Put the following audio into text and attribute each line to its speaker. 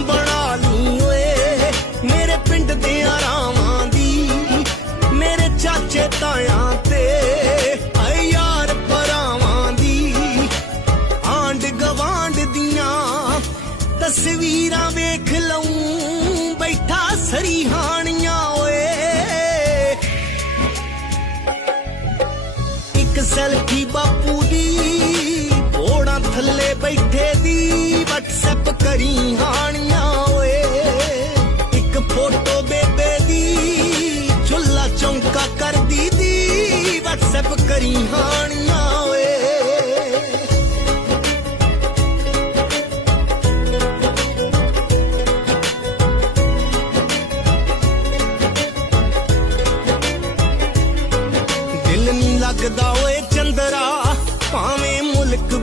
Speaker 1: ਬਣਾ ਲਈ ਓਏ। ਮੇਰੇ ਪਿੰਡ ਦੇ ਆਰਾਵਾਂ ਦੀ, ਮੇਰੇ ਚਾਚੇ ਤਾਇਆਂ ਤੇ। ਆਏ ਯਾਰ ਪਰਾਵਾਂ ਦੀ ਆਂਡ ਗਵਾਂਡ ਦੀਆਂ ਤਸਵੀਰਾਂ ਵੇਖ ਲਉ ਬੈਠਾ ਸਰੀਹਾਣੀਆਂ ਓਏ। ਇੱਕ ਸੈਲਫੀ ਬਾਪੂ ਦੀ ਘੋੜਾਂ ਥੱਲੇ ਬੈਠੇ ਦੀ, WhatsApp ਕਰੀ ਹਾਂ। ਕਰੀ ਹਾਣੀਆਂ ਓਏ। ਦਿਲ ਨਹੀਂ ਲੱਗਦਾ ਓਏ ਚੰਦਰਾ ਭਾਵੇਂ ਮੁਲਕ